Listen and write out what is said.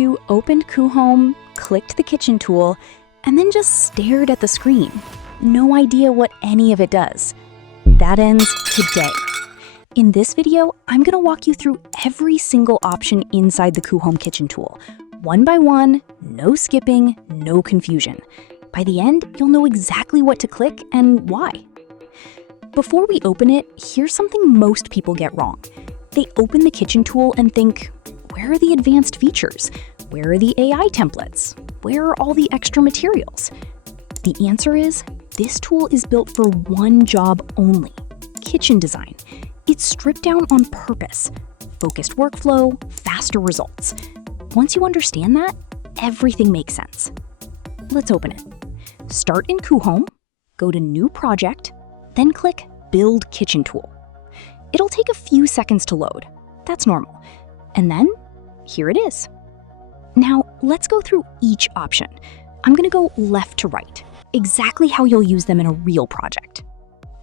You opened Coohom, clicked the kitchen tool, and then just stared at the screen. No idea what any of it does. That ends today. In this video, I'm gonna walk you through every single option inside the Coohom Kitchen Tool. One by one, no skipping, no confusion. By the end, you'll know exactly what to click and why. Before we open it, here's something most people get wrong. They open the kitchen tool and think, where are the advanced features? Where are the AI templates? Where are all the extra materials? The answer is, this tool is built for one job only, kitchen design. It's stripped down on purpose. Focused workflow, faster results. Once you understand that, everything makes sense. Let's open it. Start in Coohom, go to New Project, then click Build Kitchen Tool. It'll take a few seconds to load. That's normal. And then, here it is. Now, let's go through each option. I'm gonna go left to right, exactly how you'll use them in a real project.